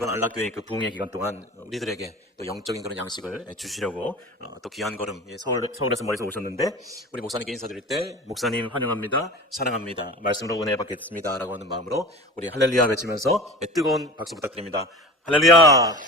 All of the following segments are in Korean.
이번 안락교회 그 부흥의 기간 동안 우리들에게 또 영적인 그런 양식을 주시려고 또 귀한 걸음 서울에서 멀리서 오셨는데, 우리 목사님께 인사드릴 때 목사님 환영합니다, 사랑합니다, 말씀으로 은혜 받겠습니다 라고 하는 마음으로 우리 할렐루야 외치면서 뜨거운 박수 부탁드립니다. 할렐루야.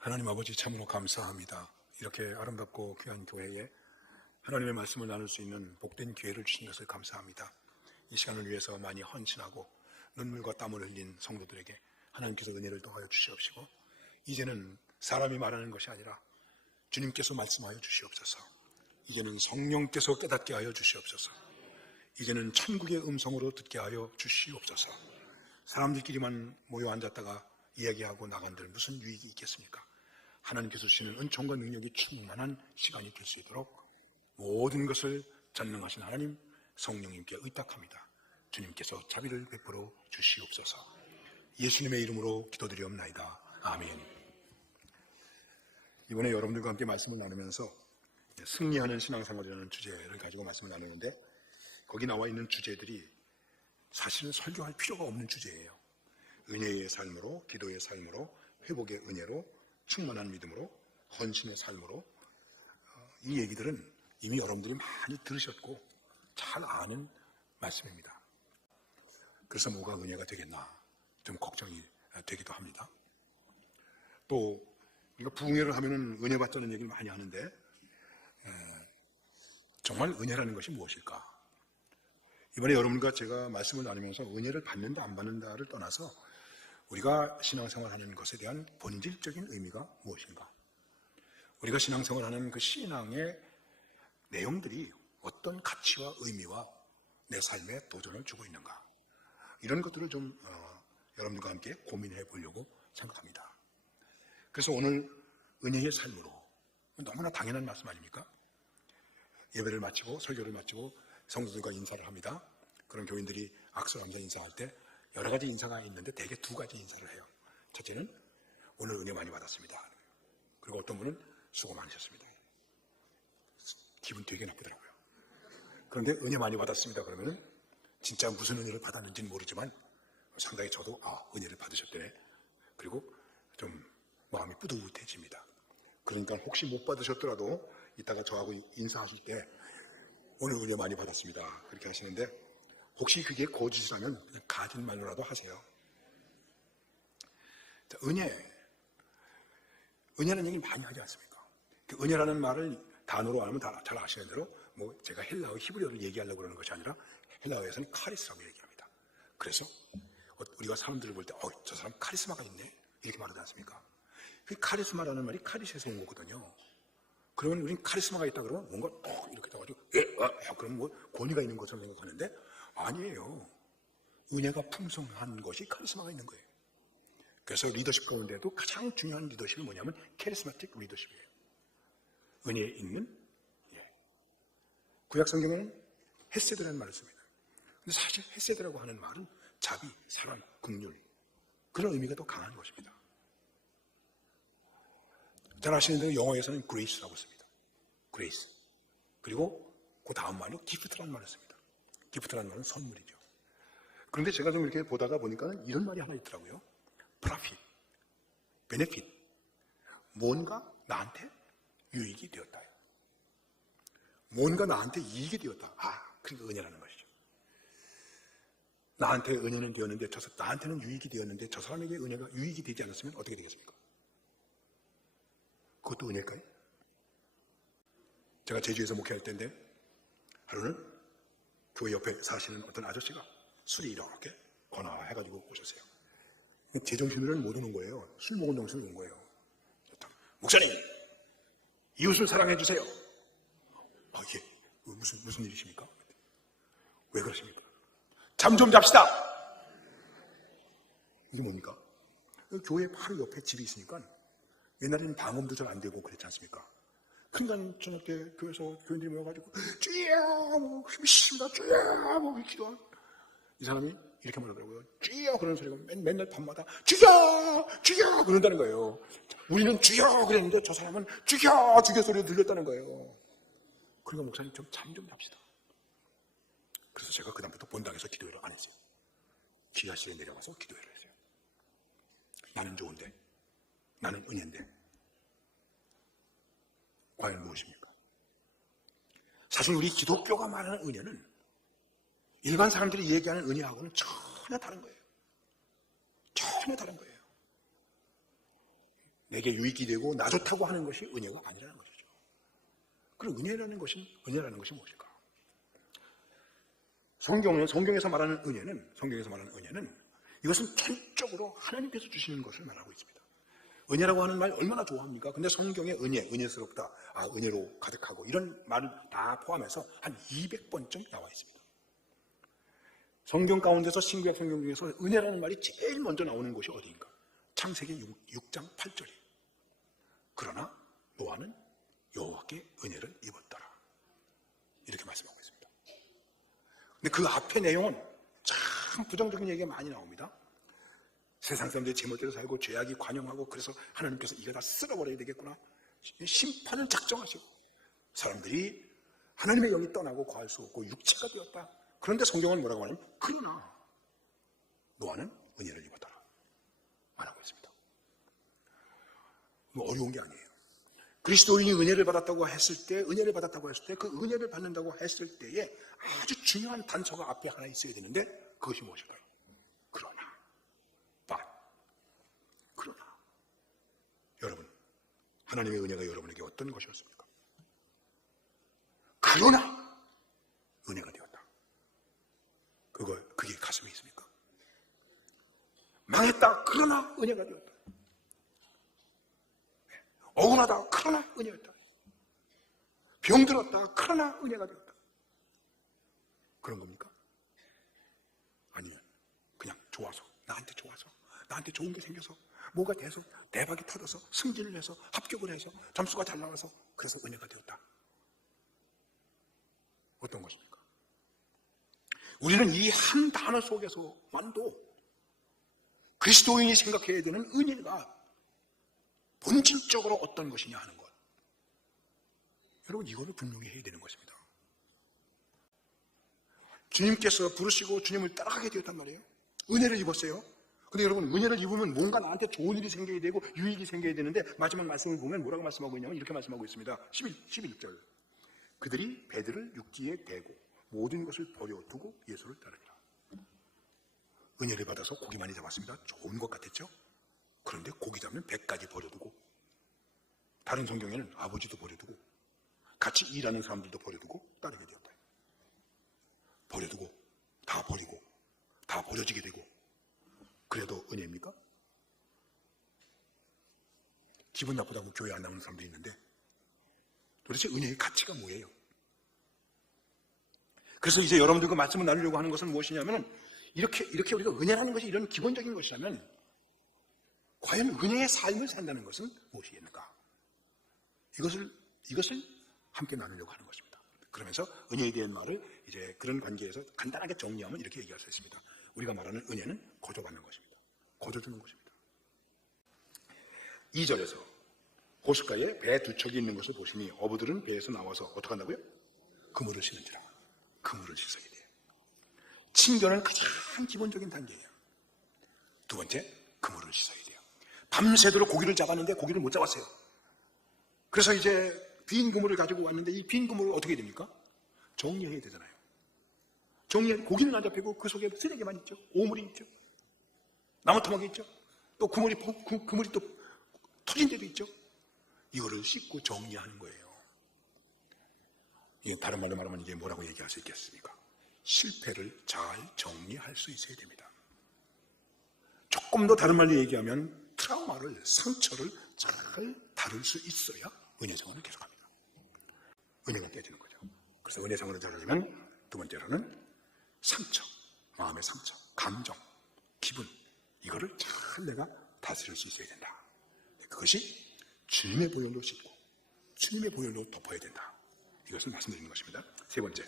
하나님 아버지, 참으로 감사합니다. 이렇게 아름답고 귀한 교회에 하나님의 말씀을 나눌 수 있는 복된 기회를 주신 것을 감사합니다. 이 시간을 위해서 많이 헌신하고 눈물과 땀을 흘린 성도들에게 하나님께서 은혜를 더하여 주시옵시고, 이제는 사람이 말하는 것이 아니라 주님께서 말씀하여 주시옵소서. 이제는 성령께서 깨닫게 하여 주시옵소서. 이제는 천국의 음성으로 듣게 하여 주시옵소서. 사람들끼리만 모여 앉았다가 이야기하고 나간들 무슨 유익이 있겠습니까? 하나님께서 주시는 은총과 능력이 충만한 시간이 될 수 있도록 모든 것을 전능하신 하나님 성령님께 의탁합니다. 주님께서 자비를 베풀어 주시옵소서. 예수님의 이름으로 기도드리옵나이다. 아멘. 이번에 여러분들과 함께 말씀을 나누면서 승리하는 신앙생활이라는 주제를 가지고 말씀을 나누는데, 거기 나와 있는 주제들이 사실은 설교할 필요가 없는 주제예요. 은혜의 삶으로, 기도의 삶으로, 회복의 은혜로, 충만한 믿음으로, 헌신의 삶으로, 이 얘기들은 이미 여러분들이 많이 들으셨고 잘 아는 말씀입니다. 그래서 뭐가 은혜가 되겠나 좀 걱정이 되기도 합니다. 또 우리가 부흥회를 하면은 은혜 받자는 얘기를 많이 하는데, 정말 은혜라는 것이 무엇일까? 이번에 여러분과 제가 말씀을 나누면서 은혜를 받는다 안 받는다를 떠나서 우리가 신앙생활하는 것에 대한 본질적인 의미가 무엇인가? 우리가 신앙생활하는 그 신앙의 내용들이 어떤 가치와 의미와 내 삶에 도전을 주고 있는가? 이런 것들을 좀 여러분들과 함께 고민해 보려고 생각합니다. 그래서 오늘 은혜의 삶으로, 너무나 당연한 말씀 아닙니까? 예배를 마치고 설교를 마치고 성도들과 인사를 합니다. 그런 교인들이 악수하면서 인사할 때 여러 가지 인사가 있는데 대개 두 가지 인사를 해요. 첫째는 오늘 은혜 많이 받았습니다. 그리고 어떤 분은 수고 많으셨습니다. 기분 되게 나쁘더라고요. 그런데 은혜 많이 받았습니다 그러면 진짜 무슨 은혜를 받았는지는 모르지만 상당히 저도 은혜를 받으셨대. 그리고 좀 마음이 뿌듯해집니다. 그러니까 혹시 못 받으셨더라도 이따가 저하고 인사하실 때 오늘 은혜 많이 받았습니다 그렇게 하시는데, 혹시 그게 거짓이라면 가진 말로라도 하세요. 자, 은혜는 얘기 많이 하지 않습니까? 그 은혜라는 말을 단어로 하면 다 잘 아시는 대로 제가 헬라어, 히브리어를 얘기하려고 그러는 것이 아니라 헬라어에서는 카리스라고 얘기합니다. 그래서 우리가 사람들을 볼 때 저 사람 카리스마가 있네 이렇게 말하지 않습니까? 그 카리스마라는 말이 카리스에서 온 거거든요. 그러면 우리는 카리스마가 있다 그러면 뭔가 톡 이렇게 떠가지고 그럼 권위가 있는 것처럼 생각하는데 아니에요. 은혜가 풍성한 것이 카리스마가 있는 거예요. 그래서 리더십 가운데도 가장 중요한 리더십이 뭐냐면 캐리스마틱 리더십이에요. 은혜에 있는. 구약 성경에는 헤세드라는 말을 씁니다. 근데 사실 헤세드라고 하는 말은 자비, 사랑, 긍휼, 그런 의미가 더 강한 것입니다. 잘 아시는 대로 영어에서는 그레이스라고 씁니다. 그레이스. 그리고 그 다음 말로 기프트라는 말을 씁니다. 기프트라는 말은 선물이죠. 그런데 제가 좀 이렇게 보다가 보니까 이런 말이 하나 있더라고요. 프라핏, 베네핏, 뭔가 나한테 유익이 되었다. 뭔가 나한테 이익이 되었다. 그러니까 은혜라는 것이죠. 나한테 은혜는 되었는데 나한테는 유익이 되었는데 저 사람에게 은혜가 유익이 되지 않았으면 어떻게 되겠습니까? 그것도 은혜일까요? 제가 제주에서 목회할 때인데 하루는 교회 옆에 사시는 어떤 아저씨가 술이 이렇게 권하해가지고 오셨어요. 제정신을 못 오는 거예요. 술 먹은 정신을 오는 거예요. 목사님, 이웃을 사랑해 주세요. 예, 무슨 일이십니까? 왜 그러십니까? 잠 좀 잡시다. 이게 뭡니까? 교회 바로 옆에 집이 있으니까 옛날에는 방음도 잘 안 되고 그랬지 않습니까? 그러니까 저녁때 교회에서 교인들이 모여가지고 주여 힘있습니다 주여 기도한 이 사람이 이렇게 말하더라고요. 주여 그러는 소리가 맨날 밤마다 주여 주여 그런다는 거예요. 우리는 주여 그랬는데 저 사람은 주여 소리가 들렸다는 거예요. 그러니까 목사님 좀 잠 좀 잡시다. 그래서 제가 그다음부터 본당에서 기도회를 안 했어요. 지하실에 내려가서 기도회를 했어요. 나는 좋은데, 나는 은혜인데 과연 무엇입니까? 사실 우리 기독교가 말하는 은혜는 일반 사람들이 얘기하는 은혜하고는 전혀 다른 거예요. 전혀 다른 거예요. 내게 유익이 되고 나 좋다고 하는 것이 은혜가 아니라는 것이죠. 그럼 은혜라는 것이 무엇일까? 성경에서 말하는 은혜는 이것은 전적으로 하나님께서 주시는 것을 말하고 있습니다. 은혜라고 하는 말 얼마나 좋아합니까? 근데 성경에 은혜스럽다, 은혜로 가득하고 이런 말을 다 포함해서 한 200번쯤 나와 있습니다. 성경 가운데서 신구약 성경 중에서 은혜라는 말이 제일 먼저 나오는 곳이 어디인가? 창세기 6장 8절이. 그러나 노아는 여호와께 은혜를 입었더라. 이렇게 말씀하고 있습니다. 근데 그 앞의 내용은 참 부정적인 얘기가 많이 나옵니다. 세상 사람들이 제멋대로 살고 죄악이 관영하고 그래서 하나님께서 이거 다 쓸어버려야 되겠구나. 심판을 작정하시고 사람들이 하나님의 영이 떠나고 거할 수 없고 육체가 되었다. 그런데 성경은 뭐라고 하냐면 그러나 노아는 은혜를 입었더라 말하고 있습니다. 뭐 어려운 게 아니에요. 그리스도인이 은혜를 받았다고 했을 때 그 은혜를 받는다고 했을 때에 아주 중요한 단서가 앞에 하나 있어야 되는데 그것이 무엇일까요? 그러나 여러분, 하나님의 은혜가 여러분에게 어떤 것이었습니까? 그러나 은혜가 되었다. 그게 가슴에 있습니까? 망했다. 그러나 은혜가 되었다. 억울하다. 그러나 은혜였다. 병들었다. 그러나 은혜가 되었다. 그런 겁니까? 아니면 그냥 나한테 좋은 게 생겨서 뭐가 돼서 대박이 터져서 승진을 해서 합격을 해서 점수가 잘 나와서 그래서 은혜가 되었다. 어떤 것입니까? 우리는 이 한 단어 속에서만도 그리스도인이 생각해야 되는 은혜가 본질적으로 어떤 것이냐 하는 것. 여러분, 이거를 분명히 해야 되는 것입니다. 주님께서 부르시고 주님을 따라가게 되었단 말이에요. 은혜를 입었어요. 근데 여러분, 은혜를 입으면 뭔가 나한테 좋은 일이 생겨야 되고 유익이 생겨야 되는데 마지막 말씀을 보면 뭐라고 말씀하고 있냐면 이렇게 말씀하고 있습니다. 11절. 그들이 배들을 육지에 대고 모든 것을 버려두고 예수를 따르니라. 은혜를 받아서 고기 많이 잡았습니다. 좋은 것 같았죠? 그런데 고기 잡으면 배까지 버려두고, 다른 성경에는 아버지도 버려두고 같이 일하는 사람들도 버려두고 따르게 되었다. 버려두고 다 버리고 다 버려지게 되고, 그래도 은혜입니까? 기분 나쁘다고 교회 안 나오는 사람도 있는데 도대체 은혜의 가치가 뭐예요? 그래서 이제 여러분들과 말씀을 나누려고 하는 것은 무엇이냐면 이렇게 우리가 은혜라는 것이 이런 기본적인 것이라면 과연 은혜의 삶을 산다는 것은 무엇이겠는가? 이것을 함께 나누려고 하는 것입니다. 그러면서 은혜에 대한 말을 이제 그런 관계에서 간단하게 정리하면 이렇게 얘기할 수 있습니다. 우리가 말하는 은혜는 거저받는 것입니다. 거저주는 것입니다. 2절에서 호숫가에 배 두 척이 있는 것을 보시니 어부들은 배에서 나와서 어떻게 한다고요? 그물을 씻는지라. 그물을 씻어야 돼요. 친교는 가장 기본적인 단계예요. 두 번째, 그물을 씻어야 돼요. 밤새도록 고기를 잡았는데 고기를 못 잡았어요. 그래서 이제 빈 그물을 가지고 왔는데 이 빈 그물을 어떻게 됩니까? 정리해야 되잖아요. 고기는 안 잡히고 그 속에 쓰레기만 있죠. 오물이 있죠. 나무 토막이 있죠. 또 그물이 또 터진 데도 있죠. 이거를 씻고 정리하는 거예요. 이게 다른 말로 말하면 이게 뭐라고 얘기할 수 있겠습니까? 실패를 잘 정리할 수 있어야 됩니다. 조금 더 다른 말로 얘기하면 상처를 잘 다룰 수 있어야 은혜 생활을 계속합니다. 은혜가 떼지는 거죠. 그래서 은혜 생활을 잘하려면 두 번째로는 마음의 상처, 감정, 기분, 이거를 잘 내가 다스릴 수 있어야 된다. 그것이 주님의 보혈로 씻고 주님의 보혈로 덮어야 된다. 이것을 말씀드리는 것입니다. 세 번째,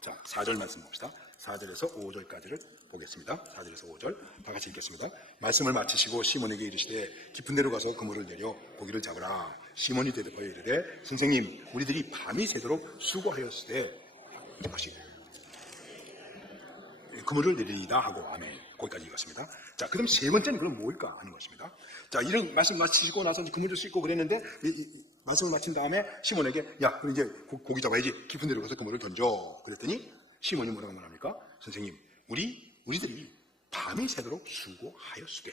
자, 4절 말씀 봅시다. 4절에서 5절까지를 보겠습니다. 4절에서 5절 다 같이 읽겠습니다. 말씀을 마치시고 시몬에게 이르시되 깊은 데로 가서 그물을 내려 고기를 잡으라. 시몬이 대답하여 이르되 선생님 우리들이 밤이 새도록 수고하였으되 다시 그물을 내리다 하고 아멘. 거기까지 읽었습니다. 자, 그럼 세 번째는 그럼 뭘까 하는 것입니다. 자, 이런 말씀 마치시고 나서 그물도 씻고 그랬는데 말씀을 마친 다음에 시몬에게 야, 그럼 이제 고기 잡아야지. 깊은 데로 가서 그물을 던져. 그랬더니 시몬이 뭐라고 말합니까? 선생님, 우리들이 밤이 새도록 수고하였으되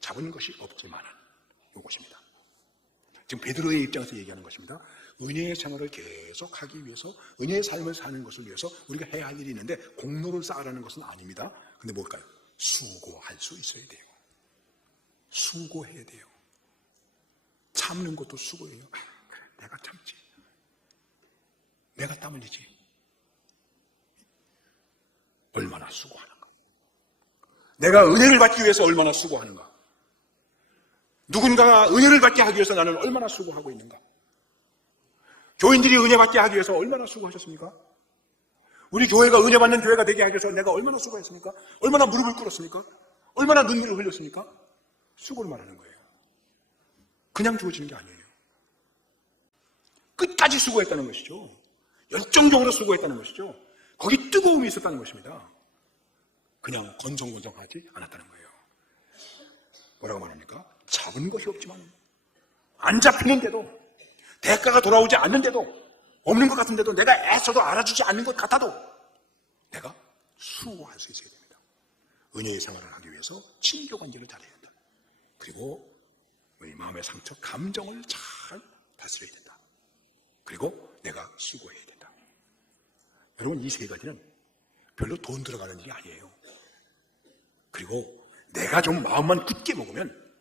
잡은 것이 없지만 이것입니다. 지금 베드로의 입장에서 얘기하는 것입니다. 은혜의 생활을 계속 하기 위해서 은혜의 삶을 사는 것을 위해서 우리가 해야 할 일이 있는데 공로를 쌓으라는 것은 아닙니다. 근데 뭘까요? 수고할 수 있어야 돼요. 수고해야 돼요. 참는 것도 수고예요. 그래, 내가 참지. 내가 땀 흘리지. 얼마나 수고하는가. 내가 은혜를 받기 위해서 얼마나 수고하는가. 누군가가 은혜를 받게 하기 위해서 나는 얼마나 수고하고 있는가. 교인들이 은혜 받게 하기 위해서 얼마나 수고하셨습니까? 우리 교회가 은혜 받는 교회가 되게 하기 위해서 내가 얼마나 수고했습니까? 얼마나 무릎을 꿇었습니까? 얼마나 눈물을 흘렸습니까? 수고를 말하는 거예요. 그냥 주어지는 게 아니에요. 끝까지 수고했다는 것이죠. 열정적으로 수고했다는 것이죠. 거기 뜨거움이 있었다는 것입니다. 그냥 건성건성하지 않았다는 거예요. 뭐라고 말합니까? 잡은 것이 없지만 안 잡히는데도 대가가 돌아오지 않는데도 없는 것 같은데도 내가 애써도 알아주지 않는 것 같아도 내가 수고할 수 있어야 됩니다. 은혜의 생활을 하기 위해서 친교관계를 잘해야 된다. 그리고 우리 마음의 상처, 감정을 잘 다스려야 된다. 그리고 내가 수고해야 된다. 여러분, 이 세 가지는 별로 돈 들어가는 일이 아니에요. 그리고 내가 좀 마음만 굳게 먹으면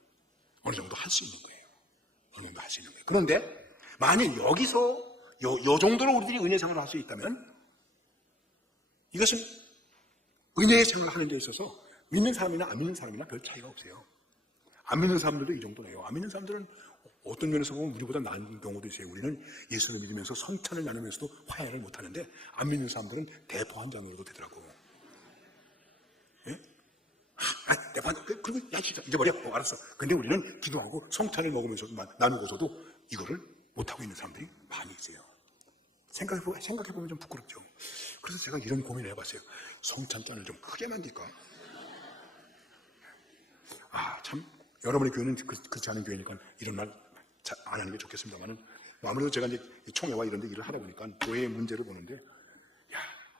어느 정도 할 수 있는 거예요. 어느 정도 할 수 있는 거예요. 그런데 만약 여기서 요 정도로 우리들이 은혜 생활을 할 수 있다면 이것은 은혜의 생활을 하는 데 있어서 믿는 사람이나 안 믿는 사람이나 별 차이가 없어요. 안 믿는 사람들도 이 정도네요. 안 믿는 사람들은 어떤 면에서 보면 우리보다 나은 경우도 있어요. 우리는 예수를 믿으면서 성찬을 나누면서도 화해를 못하는데 안 믿는 사람들은 대포한장으로도 되더라고. 예? 대포 그리고 야 진짜 잊어버려. 알았어. 근데 우리는 기도하고 성찬을 먹으면서 나누고서도 이거를 못하고 있는 사람들이 많이 있어요. 생각해보면 좀 부끄럽죠. 그래서 제가 이런 고민을 해봤어요. 성찬잔을 좀 크게 만들까? 참 여러분의 교회는 그렇지 않은 교회니까 이런 말 안 하는 게 좋겠습니다만은 아무래도 제가 이제 총회와 이런 데 일을 하다 보니까 교회의 문제를 보는데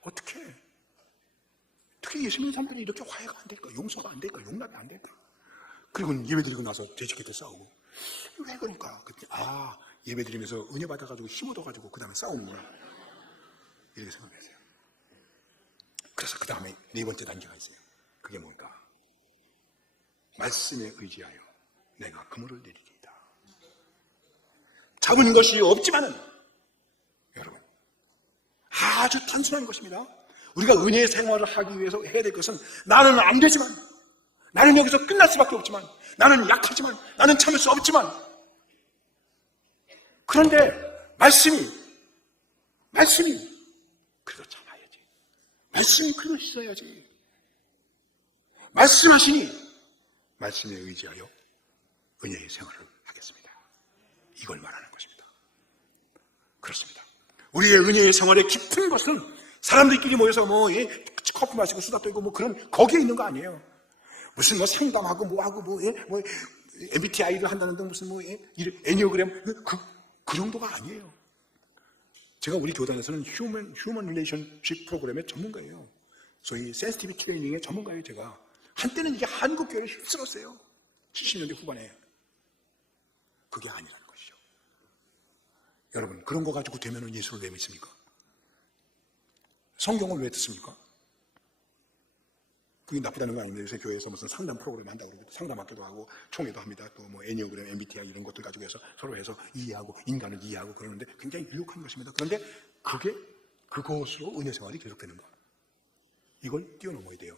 어떻게 예수 믿는 사람들이 이렇게 화해가 안 될까? 용서가 안 될까? 용납이 안 될까? 그리고 예배 드리고 나서 돼지끼리 싸우고 왜 그러니까? 예배 드리면서 은혜 받아가지고 힘 얻어가지고 그 다음에 싸우는구나 이렇게 생각했어요. 그래서 그 다음에 네 번째 단계가 있어요. 그게 뭘까? 말씀에 의지하여 내가 그물을 내리리이다. 잡은 것이 없지만은 여러분 아주 단순한 것입니다. 우리가 은혜의 생활을 하기 위해서 해야 될 것은 나는 안 되지만 나는 여기서 끝날 수밖에 없지만 나는 약하지만 나는 참을 수 없지만 그런데 말씀이 그래도 참아야지. 말씀이 그래도 있어야지. 말씀하시니 말씀에 의지하여 은혜의 생활을 하겠습니다. 이걸 말하는 것입니다. 그렇습니다. 우리의 은혜의 생활의 깊은 것은 사람들끼리 모여서 커피 마시고 수다 떨고 그런 거기에 있는 거 아니에요. 무슨 상담하고 뭐하고 MBTI를 한다는데 무슨 애니어그램 그 정도가 아니에요. 제가 우리 교단에서는 휴먼 릴레이션십 프로그램의 전문가예요. 소위 센시티비티 트레이닝의 전문가예요. 제가 한때는 이게 한국 교회를 휩쓸었어요. 70년대 후반에. 그게 아니라는 것이죠. 여러분, 그런 거 가지고 되면은 예수를 왜 믿습니까? 성경을 왜 듣습니까? 그게 나쁘다는 거 아닙니다. 요새 교회에서 무슨 상담 프로그램 한다고 그러고 상담학교도 하고 총회도 합니다. 또 애니어그램, MBTI 이런 것들 가지고 해서 서로 해서 이해하고 인간을 이해하고 그러는데 굉장히 유력한 것입니다. 그런데 그것으로 은혜 생활이 계속되는 거. 이걸 뛰어넘어야 돼요.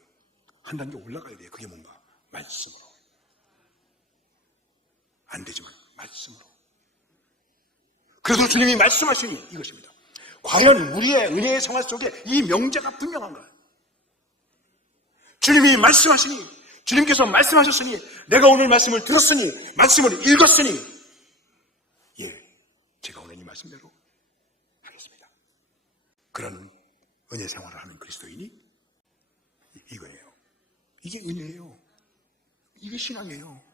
한 단계 올라가야 돼요. 그게 뭔가? 말씀으로. 안 되지만 말씀으로. 그래서 주님이 말씀하시니 이것입니다. 과연 우리의 은혜의 생활 속에 이 명제가 분명한가요? 주님이 말씀하시니, 주님께서 말씀하셨으니, 내가 오늘 말씀을 들었으니, 말씀을 읽었으니, 예, 제가 오늘 이 말씀대로 하겠습니다. 그런 은혜 생활을 하는 그리스도인이 이거예요. 이게 은혜예요. 이게 신앙이에요.